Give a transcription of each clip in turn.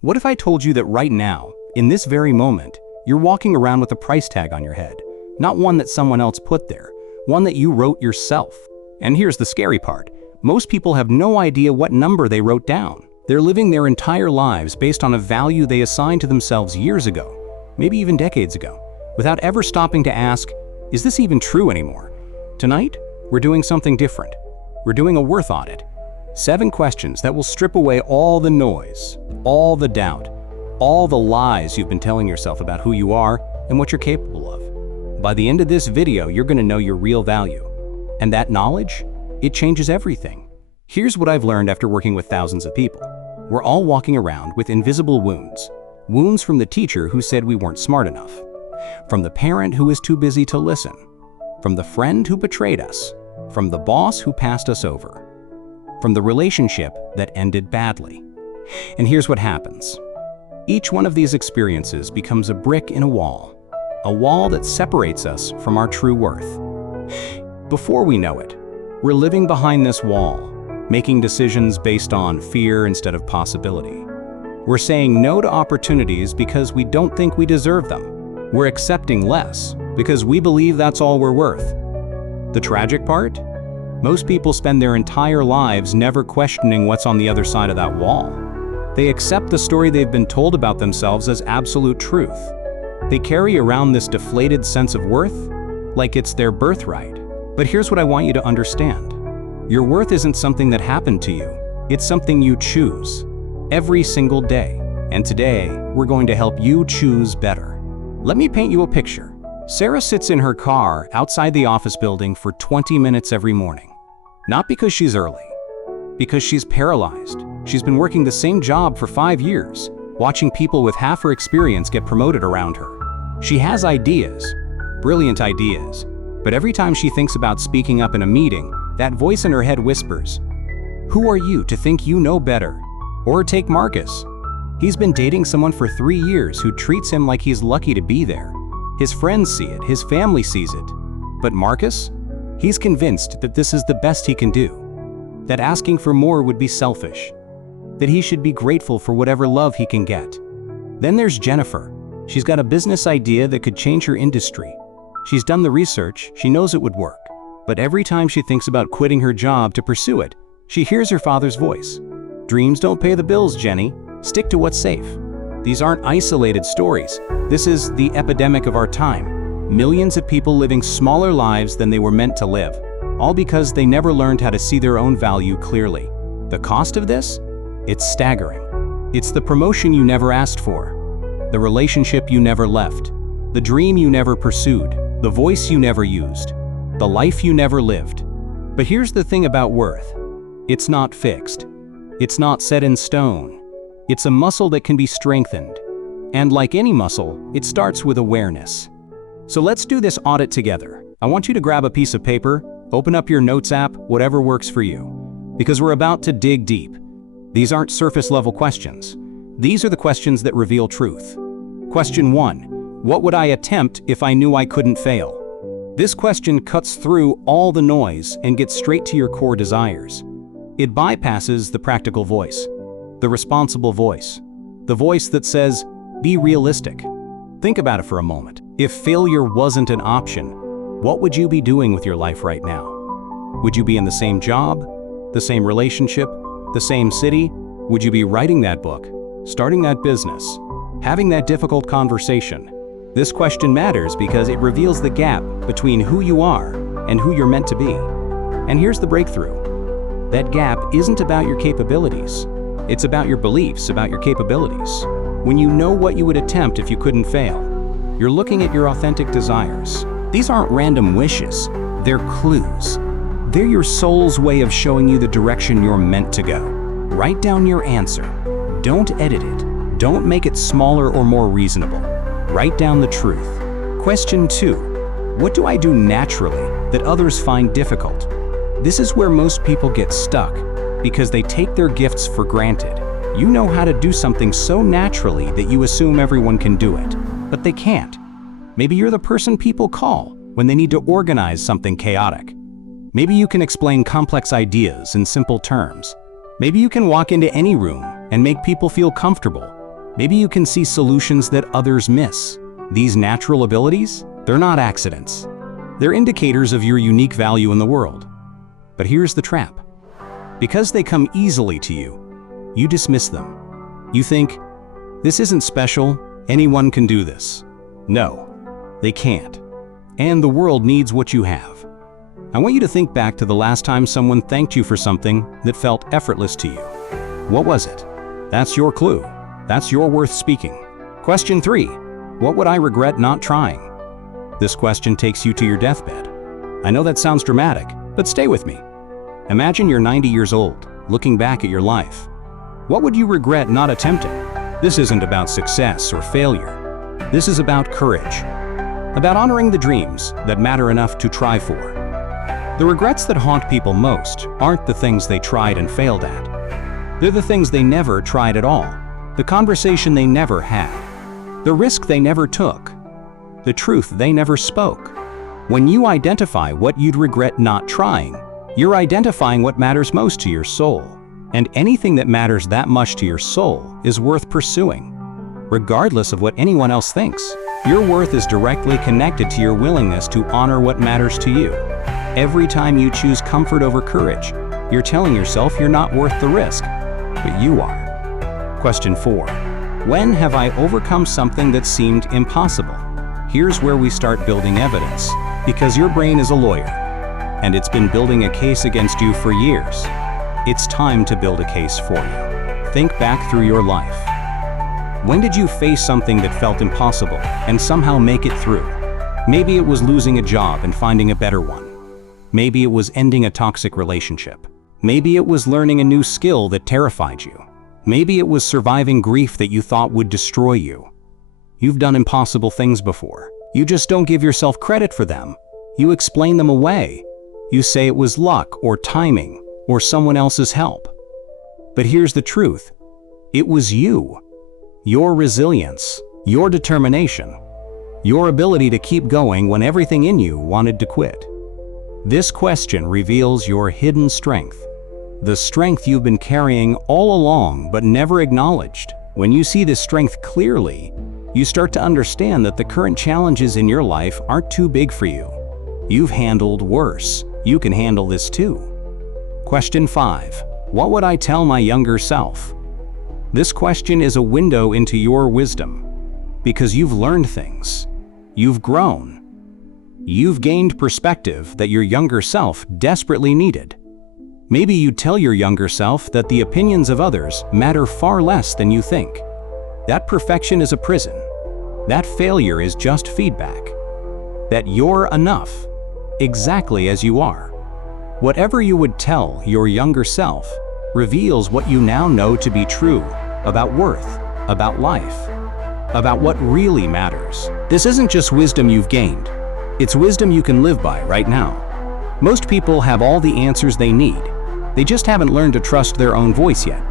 What if I told you that right now, in this very moment, you're walking around with a price tag on your head? Not one that someone else put there, one that you wrote yourself. And here's the scary part. Most people have no idea what number they wrote down. They're living their entire lives based on a value they assigned to themselves years ago, maybe even decades ago, without ever stopping to ask, is this even true anymore? Tonight, we're doing something different. We're doing a Worth Audit. 7 questions that will strip away all the noise, all the doubt, all the lies you've been telling yourself about who you are and what you're capable of. By the end of this video, you're going to know your real value. And that knowledge, it changes everything. Here's what I've learned after working with thousands of people. We're all walking around with invisible wounds. Wounds from the teacher who said we weren't smart enough, from the parent who was too busy to listen, from the friend who betrayed us, from the boss who passed us over, from the relationship that ended badly. And here's what happens. Each one of these experiences becomes a brick in a wall that separates us from our true worth. Before we know it, we're living behind this wall, making decisions based on fear instead of possibility. We're saying no to opportunities because we don't think we deserve them. We're accepting less because we believe that's all we're worth. The tragic part? Most people spend their entire lives never questioning what's on the other side of that wall. They accept the story they've been told about themselves as absolute truth. They carry around this deflated sense of worth like it's their birthright. But here's what I want you to understand. Your worth isn't something that happened to you. It's something you choose every single day. And today, we're going to help you choose better. Let me paint you a picture. Sarah sits in her car outside the office building for 20 minutes every morning. Not because she's early, because she's paralyzed. She's been working the same job for 5 years, watching people with half her experience get promoted around her. She has ideas, brilliant ideas, but every time she thinks about speaking up in a meeting, that voice in her head whispers, "Who are you to think you know better?" Or take Marcus. He's been dating someone for 3 years who treats him like he's lucky to be there. His friends see it, his family sees it. But Marcus? He's convinced that this is the best he can do, that asking for more would be selfish, that he should be grateful for whatever love he can get. Then there's Jennifer. She's got a business idea that could change her industry. She's done the research, she knows it would work. But every time she thinks about quitting her job to pursue it, she hears her father's voice. Dreams don't pay the bills, Jenny. Stick to what's safe. These aren't isolated stories. This is the epidemic of our time. Millions of people living smaller lives than they were meant to live, all because they never learned how to see their own value clearly. The cost of this? It's staggering. It's the promotion you never asked for, the relationship you never left, the dream you never pursued, the voice you never used, the life you never lived. But here's the thing about worth. It's not fixed. It's not set in stone. It's a muscle that can be strengthened. And like any muscle, it starts with awareness. So let's do this audit together. I want you to grab a piece of paper, open up your notes app, whatever works for you, because we're about to dig deep. These aren't surface level questions. These are the questions that reveal truth. Question 1. What would I attempt if I knew I couldn't fail? This question cuts through all the noise and gets straight to your core desires. It bypasses the practical voice, the responsible voice, the voice that says, be realistic. Think about it for a moment. If failure wasn't an option, what would you be doing with your life right now? Would you be in the same job, the same relationship, the same city? Would you be writing that book, starting that business, having that difficult conversation? This question matters because it reveals the gap between who you are and who you're meant to be. And here's the breakthrough. That gap isn't about your capabilities. It's about your beliefs about your capabilities. When you know what you would attempt if you couldn't fail, you're looking at your authentic desires. These aren't random wishes, they're clues. They're your soul's way of showing you the direction you're meant to go. Write down your answer. Don't edit it. Don't make it smaller or more reasonable. Write down the truth. Question 2. What do I do naturally that others find difficult? This is where most people get stuck because they take their gifts for granted. You know how to do something so naturally that you assume everyone can do it, but they can't. Maybe you're the person people call when they need to organize something chaotic. Maybe you can explain complex ideas in simple terms. Maybe you can walk into any room and make people feel comfortable. Maybe you can see solutions that others miss. These natural abilities, they're not accidents. They're indicators of your unique value in the world. But here's the trap. Because they come easily to you, you dismiss them. You think, this isn't special, anyone can do this. No, they can't. And the world needs what you have. I want you to think back to the last time someone thanked you for something that felt effortless to you. What was it? That's your clue. That's your worth speaking. Question 3. What would I regret not trying? This question takes you to your deathbed. I know that sounds dramatic, but stay with me. Imagine you're 90 years old, looking back at your life. What would you regret not attempting? This isn't about success or failure. This is about courage. About honoring the dreams that matter enough to try for. The regrets that haunt people most aren't the things they tried and failed at. They're the things they never tried at all. The conversation they never had. The risk they never took. The truth they never spoke. When you identify what you'd regret not trying, you're identifying what matters most to your soul. And anything that matters that much to your soul is worth pursuing. Regardless of what anyone else thinks, your worth is directly connected to your willingness to honor what matters to you. Every time you choose comfort over courage, you're telling yourself you're not worth the risk, but you are. Question 4. When have I overcome something that seemed impossible? Here's where we start building evidence, because your brain is a lawyer, and it's been building a case against you for years. It's time to build a case for you. Think back through your life. When did you face something that felt impossible and somehow make it through? Maybe it was losing a job and finding a better one. Maybe it was ending a toxic relationship. Maybe it was learning a new skill that terrified you. Maybe it was surviving grief that you thought would destroy you. You've done impossible things before. You just don't give yourself credit for them. You explain them away. You say it was luck or timing or someone else's help. But here's the truth. It was you. Your resilience, your determination, your ability to keep going when everything in you wanted to quit. This question reveals your hidden strength, the strength you've been carrying all along but never acknowledged. When you see this strength clearly, you start to understand that the current challenges in your life aren't too big for you. You've handled worse. You can handle this too. Question 5. What would I tell my younger self? This question is a window into your wisdom, because you've learned things. You've grown. You've gained perspective that your younger self desperately needed. Maybe you'd tell your younger self that the opinions of others matter far less than you think. That perfection is a prison. That failure is just feedback. That you're enough, exactly as you are. Whatever you would tell your younger self reveals what you now know to be true about worth, about life, about what really matters. This isn't just wisdom you've gained. It's wisdom you can live by right now. Most people have all the answers they need. They just haven't learned to trust their own voice yet.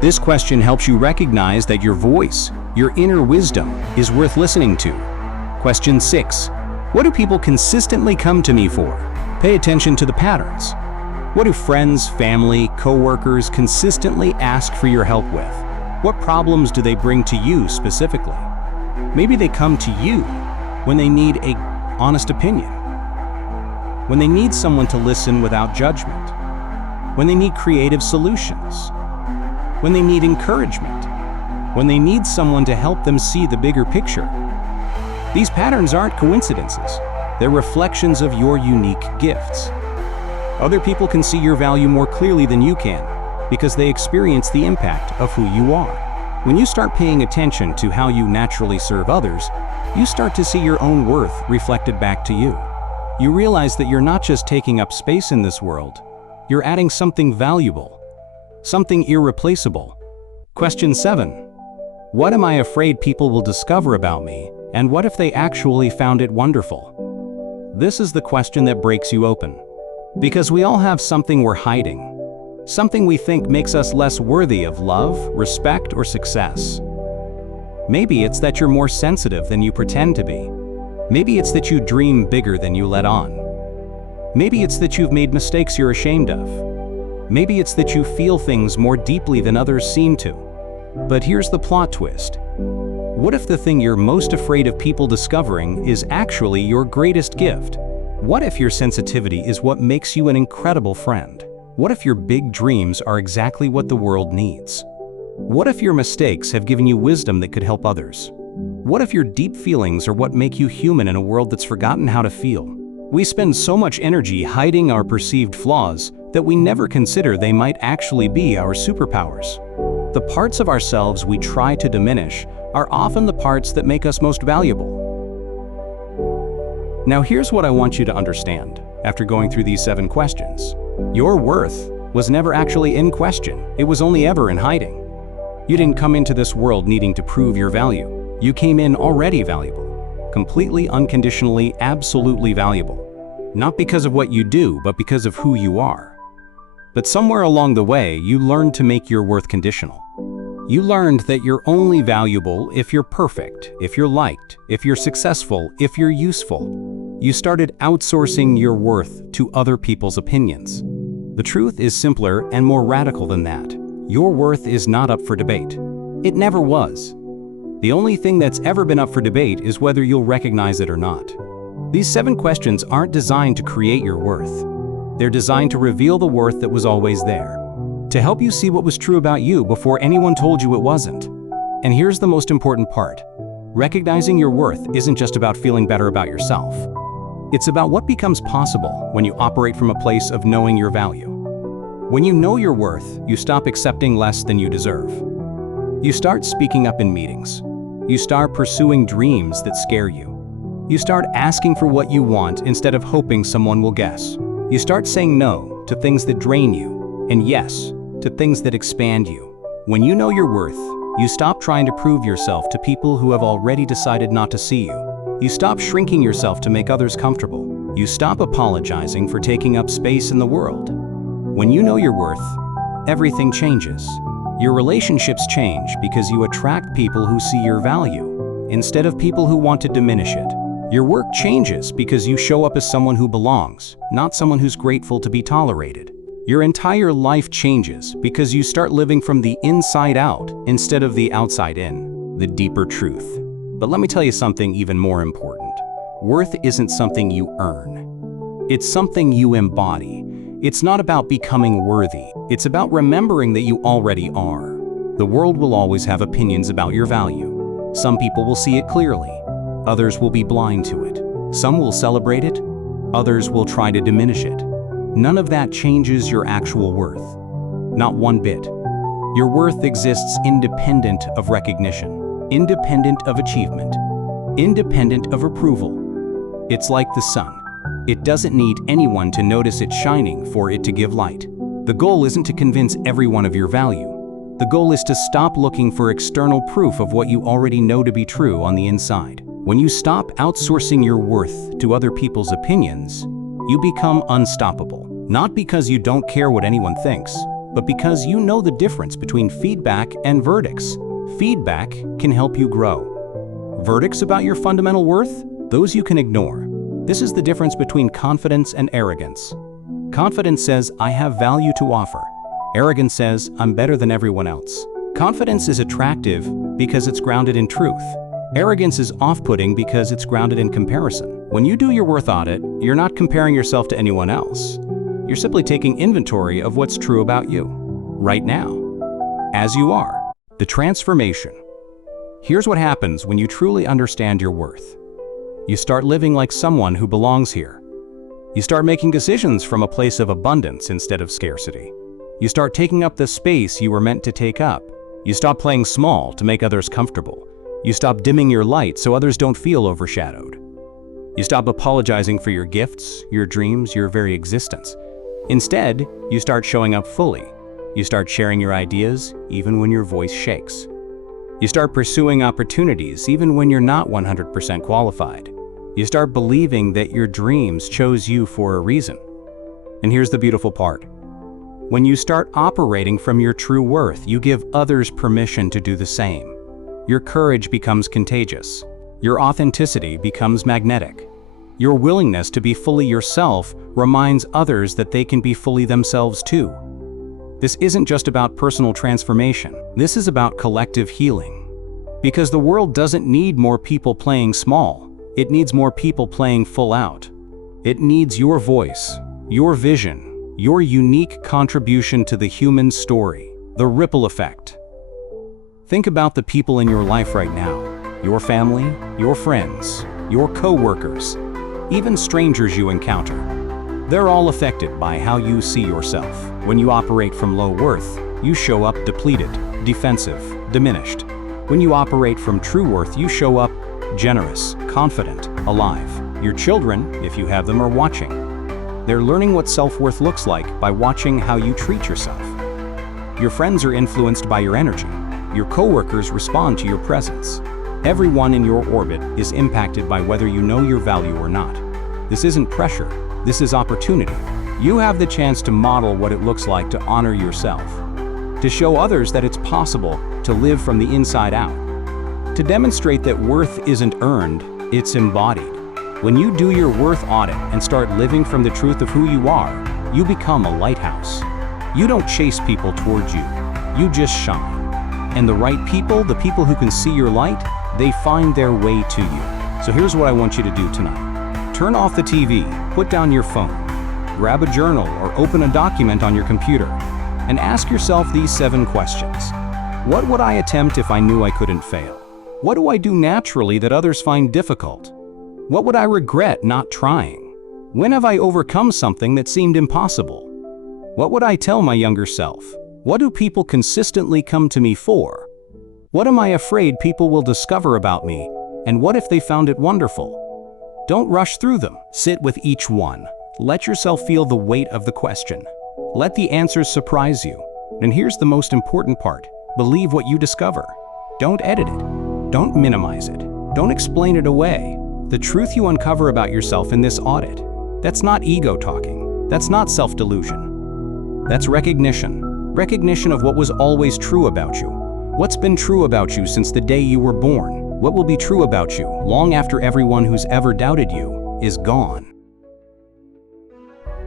This question helps you recognize that your voice, your inner wisdom, is worth listening to. Question 6. What do people consistently come to me for? Pay attention to the patterns. What do friends, family, coworkers consistently ask for your help with? What problems do they bring to you specifically? Maybe they come to you when they need an honest opinion, when they need someone to listen without judgment, when they need creative solutions, when they need encouragement, when they need someone to help them see the bigger picture. These patterns aren't coincidences. They're reflections of your unique gifts. Other people can see your value more clearly than you can because they experience the impact of who you are. When you start paying attention to how you naturally serve others, you start to see your own worth reflected back to you. You realize that you're not just taking up space in this world, you're adding something valuable, something irreplaceable. Question 7. What am I afraid people will discover about me, and what if they actually found it wonderful? This is the question that breaks you open. Because we all have something we're hiding. Something we think makes us less worthy of love, respect, or success. Maybe it's that you're more sensitive than you pretend to be. Maybe it's that you dream bigger than you let on. Maybe it's that you've made mistakes you're ashamed of. Maybe it's that you feel things more deeply than others seem to. But here's the plot twist. What if the thing you're most afraid of people discovering is actually your greatest gift? What if your sensitivity is what makes you an incredible friend? What if your big dreams are exactly what the world needs? What if your mistakes have given you wisdom that could help others? What if your deep feelings are what make you human in a world that's forgotten how to feel? We spend so much energy hiding our perceived flaws that we never consider they might actually be our superpowers. The parts of ourselves we try to diminish are often the parts that make us most valuable. Now here's what I want you to understand after going through these 7 questions. Your worth was never actually in question. It was only ever in hiding. You didn't come into this world needing to prove your value. You came in already valuable. Completely, unconditionally, absolutely valuable. Not because of what you do, but because of who you are. But somewhere along the way, you learned to make your worth conditional. You learned that you're only valuable if you're perfect, if you're liked, if you're successful, if you're useful. You started outsourcing your worth to other people's opinions. The truth is simpler and more radical than that. Your worth is not up for debate. It never was. The only thing that's ever been up for debate is whether you'll recognize it or not. These 7 questions aren't designed to create your worth. They're designed to reveal the worth that was always there, to help you see what was true about you before anyone told you it wasn't. And here's the most important part. Recognizing your worth isn't just about feeling better about yourself. It's about what becomes possible when you operate from a place of knowing your value. When you know your worth, you stop accepting less than you deserve. You start speaking up in meetings. You start pursuing dreams that scare you. You start asking for what you want instead of hoping someone will guess. You start saying no to things that drain you, and yes to things that expand you. When you know your worth, you stop trying to prove yourself to people who have already decided not to see you. You stop shrinking yourself to make others comfortable. You stop apologizing for taking up space in the world. When you know your worth, everything changes. Your relationships change because you attract people who see your value, instead of people who want to diminish it. Your work changes because you show up as someone who belongs, not someone who's grateful to be tolerated. Your entire life changes because you start living from the inside out instead of the outside in, the deeper truth. But let me tell you something even more important. Worth isn't something you earn. It's something you embody. It's not about becoming worthy. It's about remembering that you already are. The world will always have opinions about your value. Some people will see it clearly. Others will be blind to it. Some will celebrate it. Others will try to diminish it. None of that changes your actual worth. Not one bit. Your worth exists independent of recognition, independent of achievement, independent of approval. It's like the sun. It doesn't need anyone to notice it shining for it to give light. The goal isn't to convince everyone of your value. The goal is to stop looking for external proof of what you already know to be true on the inside. When you stop outsourcing your worth to other people's opinions, you become unstoppable. Not because you don't care what anyone thinks, but because you know the difference between feedback and verdicts. Feedback can help you grow. Verdicts about your fundamental worth? Those you can ignore. This is the difference between confidence and arrogance. Confidence says, I have value to offer. Arrogance says, I'm better than everyone else. Confidence is attractive because it's grounded in truth. Arrogance is off-putting because it's grounded in comparison. When you do your worth audit, you're not comparing yourself to anyone else. You're simply taking inventory of what's true about you, right now, as you are. The transformation. Here's what happens when you truly understand your worth. You start living like someone who belongs here. You start making decisions from a place of abundance instead of scarcity. You start taking up the space you were meant to take up. You stop playing small to make others comfortable. You stop dimming your light so others don't feel overshadowed. You stop apologizing for your gifts, your dreams, your very existence. Instead, you start showing up fully. You start sharing your ideas even when your voice shakes. You start pursuing opportunities even when you're not 100% qualified. You start believing that your dreams chose you for a reason. And here's the beautiful part. When you start operating from your true worth, you give others permission to do the same. Your courage becomes contagious. Your authenticity becomes magnetic. Your willingness to be fully yourself reminds others that they can be fully themselves too. This isn't just about personal transformation. This is about collective healing. Because the world doesn't need more people playing small. It needs more people playing full out. It needs your voice, your vision, your unique contribution to the human story, the ripple effect. Think about the people in your life right now, your family, your friends, your co-workers, even strangers you encounter. They're all affected by how you see yourself. When you operate from low worth, you show up depleted, defensive, diminished. When you operate from true worth, you show up generous, confident, alive. Your children, if you have them, are watching. They're learning what self-worth looks like by watching how you treat yourself. Your friends are influenced by your energy. Your coworkers respond to your presence. Everyone in your orbit is impacted by whether you know your value or not. This isn't pressure, this is opportunity. You have the chance to model what it looks like to honor yourself, to show others that it's possible to live from the inside out, to demonstrate that worth isn't earned, it's embodied. When you do your worth audit and start living from the truth of who you are, you become a lighthouse. You don't chase people towards you, you just shine. And the right people, the people who can see your light, they find their way to you. So here's what I want you to do tonight. Turn off the TV, put down your phone, grab a journal or open a document on your computer, and ask yourself these 7 questions. What would I attempt if I knew I couldn't fail? What do I do naturally that others find difficult? What would I regret not trying? When have I overcome something that seemed impossible? What would I tell my younger self? What do people consistently come to me for? What am I afraid people will discover about me? And what if they found it wonderful? Don't rush through them. Sit with each one. Let yourself feel the weight of the question. Let the answers surprise you. And here's the most important part. Believe what you discover. Don't edit it. Don't minimize it. Don't explain it away. The truth you uncover about yourself in this audit, that's not ego talking. That's not self-delusion. That's recognition. Recognition of what was always true about you. What's been true about you since the day you were born? What will be true about you long after everyone who's ever doubted you is gone?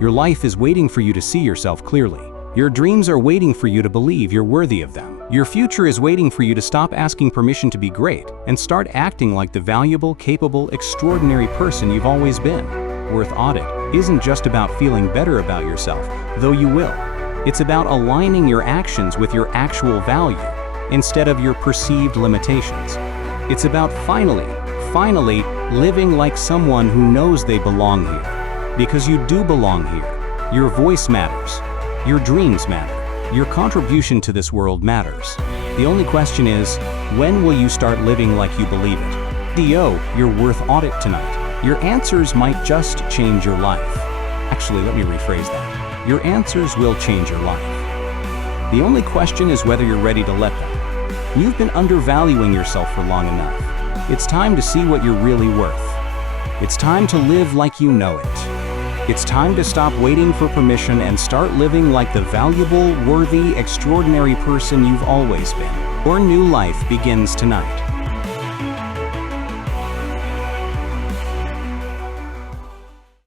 Your life is waiting for you to see yourself clearly. Your dreams are waiting for you to believe you're worthy of them. Your future is waiting for you to stop asking permission to be great and start acting like the valuable, capable, extraordinary person you've always been. Worth Audit isn't just about feeling better about yourself, though you will. It's about aligning your actions with your actual value instead of your perceived limitations. It's about finally living like someone who knows they belong here. Because you do belong here. Your voice matters. Your dreams matter. Your contribution to this world matters. The only question is, when will you start living like you believe it? DO, your Worth Audit tonight. Your answers might just change your life. Actually, let me rephrase that. Your answers will change your life. The only question is whether you're ready to let them. You've been undervaluing yourself for long enough. It's time to see what you're really worth. It's time to live like you know it. It's time to stop waiting for permission and start living like the valuable, worthy, extraordinary person you've always been. Your new life begins tonight.